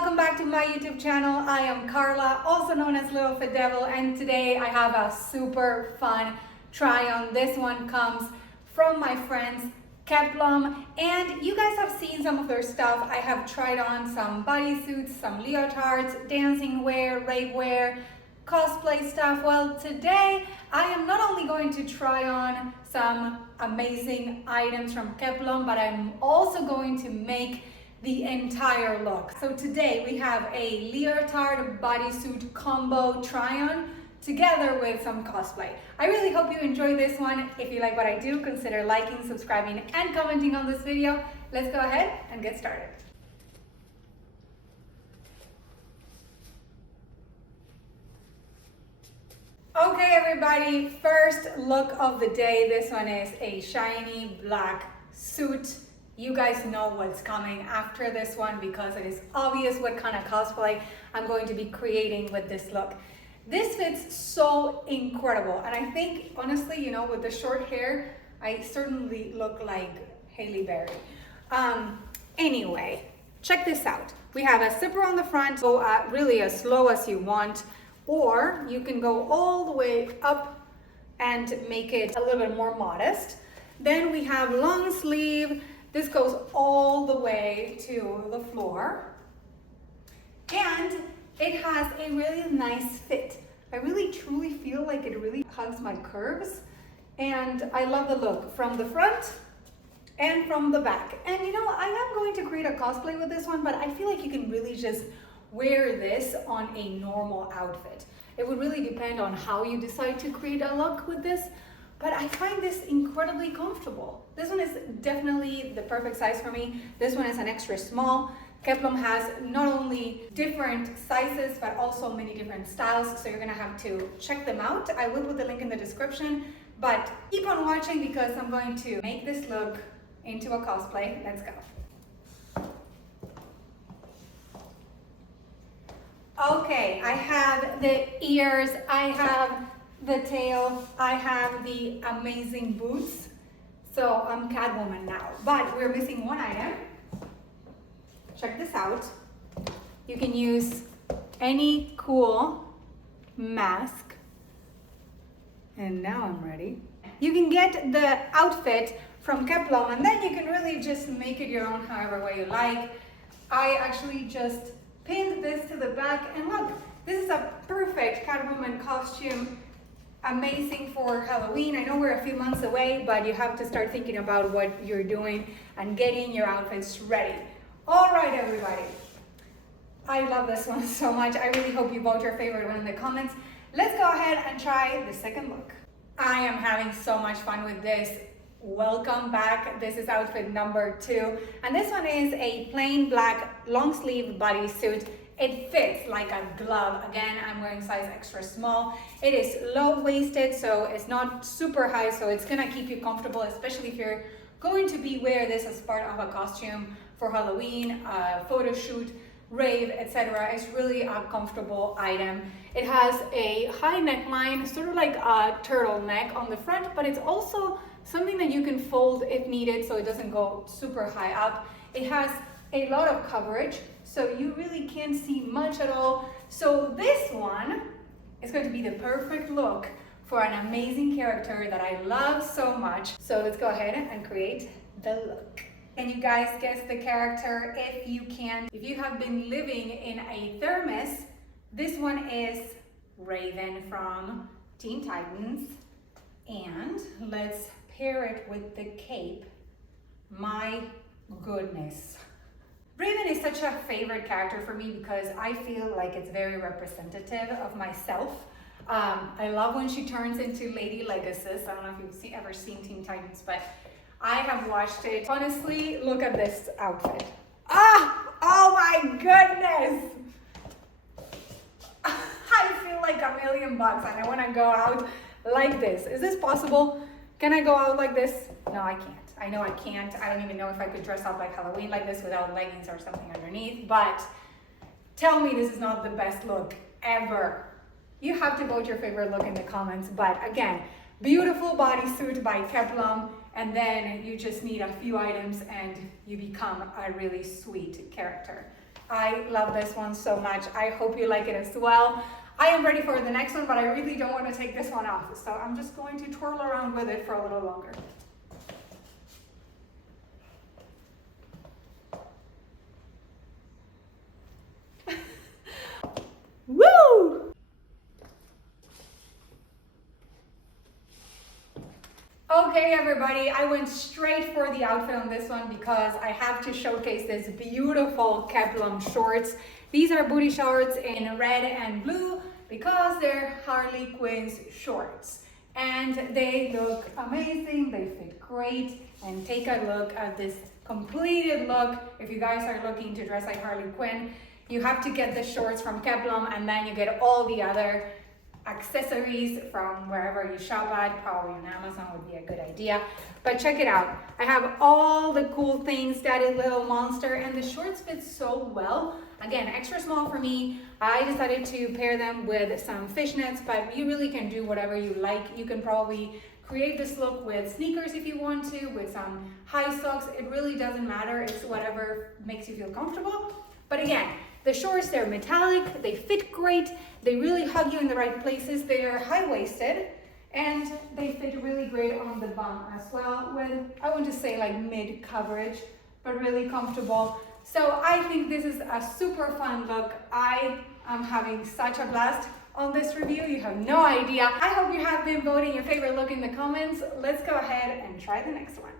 welcome back to my YouTube channel. I am Carla, also known as LittleFitDevil, and today I have a super fun try-on. This one comes from my friends Kepblom, and you guys have seen some of their stuff. I have tried on some bodysuits, some leotards, dancing wear, rave wear, cosplay stuff. Well, today I am not only going to try on some amazing items from Kepblom, but I'm also going to make the entire look. So today we have a leotard bodysuit combo try-on together with some cosplay. I really hope you enjoy this one. If you like what I do, consider liking, subscribing, and commenting on this video. Let's go ahead and get started. Okay, everybody, first look of the day. This one is a shiny black suit. You guys know what's coming after this one because it is obvious what kind of cosplay I'm going to be creating with this look. This fits so incredible, and I think, honestly, you know, with the short hair, I certainly look like Halle Berry. Anyway, check this out. We have a zipper on the front, go really as low as you want, or you can go all the way up and make it a little bit more modest. Then we have long sleeve. This goes all the way to the floor, and it has a really nice fit. I really truly feel like it really hugs my curves, and I love the look from the front and from the back. And you know, I am going to create a cosplay with this one, but I feel like you can really just wear this on a normal outfit. It would really depend on how you decide to create a look with this, but I find this incredibly comfortable. This one is definitely the perfect size for me. This one is an extra small. Kepblom has not only different sizes, but also many different styles, so you're gonna have to check them out. I will put the link in the description, but keep on watching because I'm going to make this look into a cosplay. Let's go. Okay, I have the ears, I have the tail, I have the amazing boots. So I'm Catwoman now, but we're missing one item. Check this out. You can use any cool mask. And now I'm ready. You can get the outfit from Kepblom, and then you can really just make it your own however way you like. I actually just pinned this to the back, and look, this is a perfect Catwoman costume. Amazing for Halloween. I know we're a few months away, but you have to start thinking about what you're doing and getting your outfits ready. All right, everybody. I love this one so much. I really hope you vote your favorite one in the comments. Let's go ahead and try the second look. I am having so much fun with this. Welcome back. This is outfit number 2, and this one is a plain black long sleeve bodysuit. It fits like a glove. Again, I'm wearing size extra small. It is low-waisted, so it's not super high, so it's gonna keep you comfortable, especially if you're going to wear this as part of a costume for Halloween, photo shoot, rave, etc. It's really a comfortable item. It has a high neckline, sort of like a turtleneck on the front, but it's also something that you can fold if needed, so it doesn't go super high up. It has a lot of coverage, so you really can't see much at all. So this one is going to be the perfect look for an amazing character that I love so much. So let's go ahead and create the look. Can you guys guess the character? If you can, if you have been living in a thermos, this one is Raven from Teen Titans. And let's pair it with the cape. My goodness. Raven is such a favorite character for me because I feel like it's very representative of myself. I love when she turns into Lady Legacy. I don't know if you've ever seen Teen Titans, but I have watched it. Honestly, look at this outfit. Oh my goodness. I feel like $1,000,000 and I want to go out like this. Is this possible? Can I go out like this? No, I can't. I know I can't. I don't even know if I could dress up like Halloween like this without leggings or something underneath, but tell me this is not the best look ever. You have to vote your favorite look in the comments, but again, beautiful bodysuit by Kepblom, and then you just need a few items and you become a really sweet character. I love this one so much. I hope you like it as well. I am ready for the next one, but I really don't want to take this one off. So I'm just going to twirl around with it for a little longer. Woo! Okay, everybody, I went straight for the outfit on this one because I have to showcase this beautiful Kepblom shorts. These are booty shorts in red and blue because they're Harley Quinn's shorts. And they look amazing, they fit great, and take a look at this completed look. If you guys are looking to dress like Harley Quinn, you have to get the shorts from Kepblom, and then you get all the other accessories from wherever you shop at. Probably on Amazon would be a good idea. But check it out. I have all the cool things, Daddy Little Monster, and the shorts fit so well. Again, extra small for me. I decided to pair them with some fishnets, but you really can do whatever you like. You can probably create this look with sneakers if you want to, with some high socks. It really doesn't matter. It's whatever makes you feel comfortable. But again, the shorts, they're metallic, they fit great, they really hug you in the right places, they're high-waisted, and they fit really great on the bum as well with, I want to say like mid-coverage, but really comfortable. So I think this is a super fun look. I am having such a blast on this review, you have no idea. I hope you have been voting your favorite look in the comments. Let's go ahead and try the next one.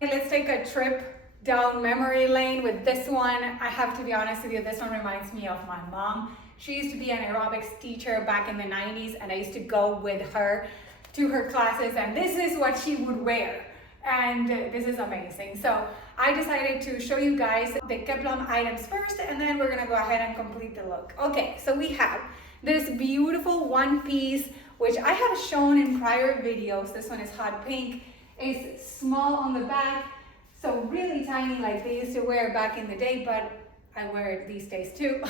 Okay, let's take a trip down memory lane with this one. I have to be honest with you, this one reminds me of my mom. She used to be an aerobics teacher back in the 90s, and I used to go with her to her classes, and this is what she would wear. And this is amazing. So I decided to show you guys the Kepblom items first, and then we're gonna go ahead and complete the look. Okay, so we have this beautiful one piece, which I have shown in prior videos. This one is hot pink. It's small on the back, so really tiny like they used to wear back in the day, but I wear it these days too.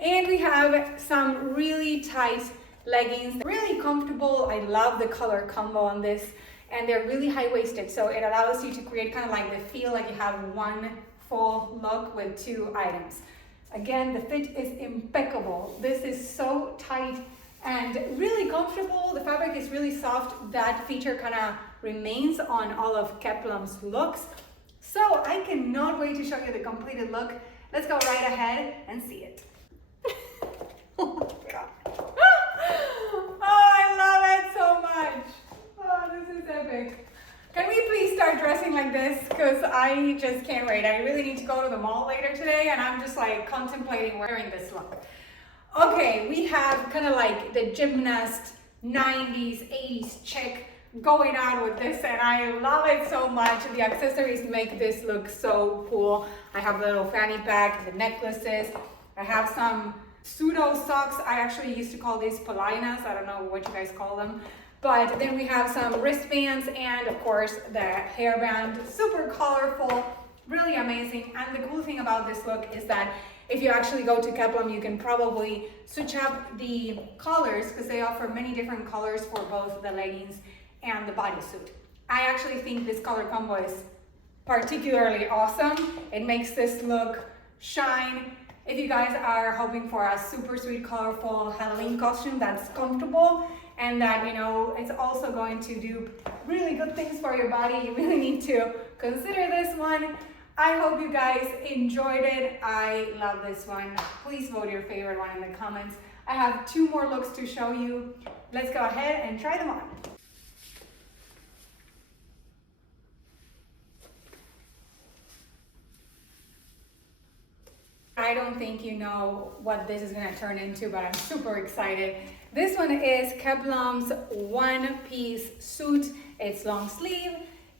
And we have some really tight leggings, really comfortable. I love the color combo on this, and they're really high-waisted, so it allows you to create kind of like the feel like you have one full look with two items. Again, the fit is impeccable. This is so tight and really comfortable. The fabric is really soft. That feature kind of remains on all of Kepblom's looks. So I cannot wait to show you the completed look. Let's go right ahead and see it. Oh my God. Oh, I love it so much. Oh, this is epic. Can we please start dressing like this? Because I just can't wait. I really need to go to the mall later today, and I'm just like contemplating wearing this look. Okay, we have kind of like the gymnast 90s, 80s chick going on with this, and I love it so much. The accessories make this look so cool. I have the little fanny pack, the necklaces. I have some pseudo socks. I actually used to call these polinas. I don't know what you guys call them. But then we have some wristbands and of course the hairband. Super colorful, really amazing. And the cool thing about this look is that if you actually go to Kepblom, you can probably switch up the colors because they offer many different colors for both the leggings and the bodysuit. I actually think this color combo is particularly awesome. It makes this look shine. If you guys are hoping for a super sweet, colorful Halloween costume that's comfortable and that, you know, it's also going to do really good things for your body, you really need to consider this one. I hope you guys enjoyed it. I love this one. Please vote your favorite one in the comments. I have two more looks to show you. Let's go ahead and try them on. I don't think you know what this is going to turn into, but I'm super excited. This one is Kepblom's one-piece suit. It's long sleeve,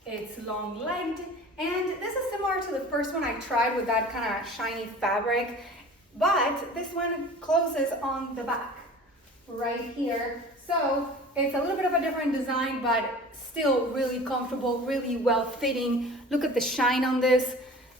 it's long-legged, and this is similar to the first one I tried with that kind of shiny fabric, but this one closes on the back right here. So it's a little bit of a different design, but still really comfortable, really well-fitting. Look at the shine on this.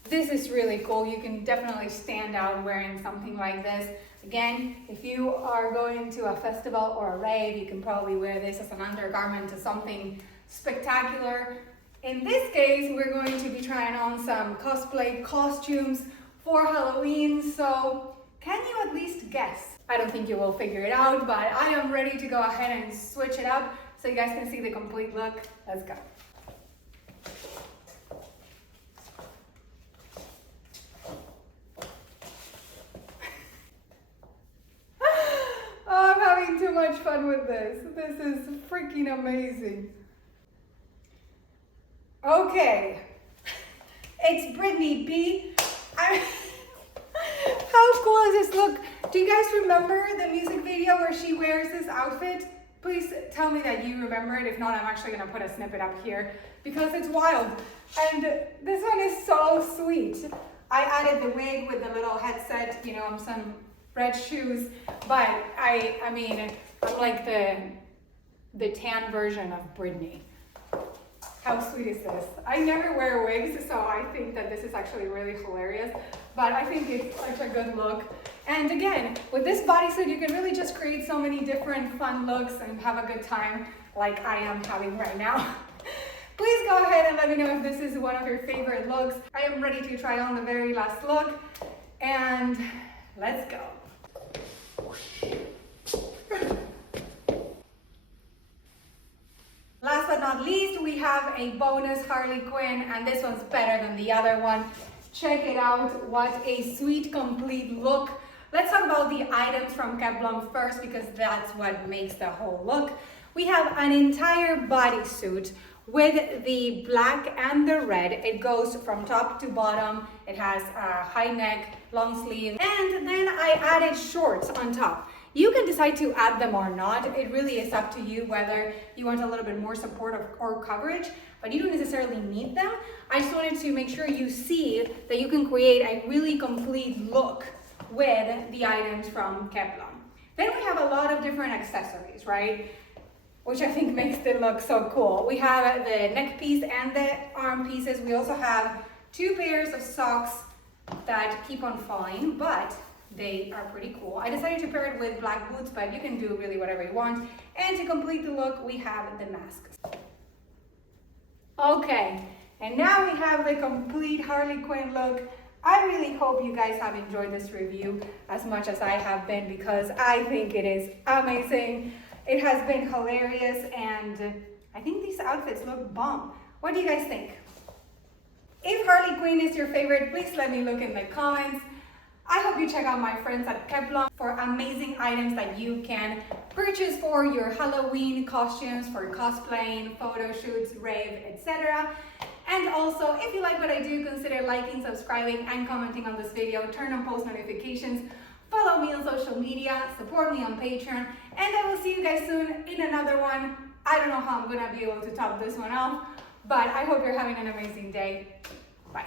This is really cool. You can definitely stand out wearing something like this. Again, if you are going to a festival or a rave, you can probably wear this as an undergarment to something spectacular. In this case, we're going to be trying on some cosplay costumes for Halloween, so can you at least guess? I don't think you will figure it out, but I am ready to go ahead and switch it up so you guys can see the complete look. Let's go. Oh, I'm having too much fun with this. This is freaking amazing. Okay, it's Britney B. How cool is this look? Do you guys remember the music video where she wears this outfit? Please tell me that you remember it. If not, I'm actually gonna put a snippet up here because it's wild. And this one is so sweet. I added the wig with the little headset, you know, some red shoes, but I mean, I'm like the tan version of Britney. How sweet is this? I never wear wigs, so I think that this is actually really hilarious, but I think it's such a good look. And again, with this bodysuit, you can really just create so many different fun looks and have a good time like I am having right now. Please go ahead and let me know if this is one of your favorite looks. I am ready to try on the very last look, and let's go. Last but not least, we have a bonus Harley Quinn, and this one's better than the other one. Check it out, what a sweet, complete look. Let's talk about the items from Kepblom first because that's what makes the whole look. We have an entire bodysuit with the black and the red. It goes from top to bottom. It has a high neck, long sleeve, and then I added shorts on top. You can decide to add them or not. It really is up to you whether you want a little bit more support or coverage, but you don't necessarily need them. I just wanted to make sure you see that you can create a really complete look with the items from Kepblom. Then we have a lot of different accessories, right? Which I think makes the look so cool. We have the neck piece and the arm pieces. We also have 2 pairs of socks that keep on falling, but they are pretty cool. I decided to pair it with black boots, but you can do really whatever you want. And to complete the look, we have the masks. Okay, and now we have the complete Harley Quinn look. I really hope you guys have enjoyed this review as much as I have been because I think it is amazing. It has been hilarious and I think these outfits look bomb. What do you guys think? If Harley Quinn is your favorite, please let me know in the comments. I hope you check out my friends at Kepblom for amazing items that you can purchase for your Halloween costumes, for cosplaying, photo shoots, rave, etc. And also, if you like what I do, consider liking, subscribing, and commenting on this video. Turn on post notifications. Follow me on social media. Support me on Patreon. And I will see you guys soon in another one. I don't know how I'm going to be able to top this one off, but I hope you're having an amazing day. Bye.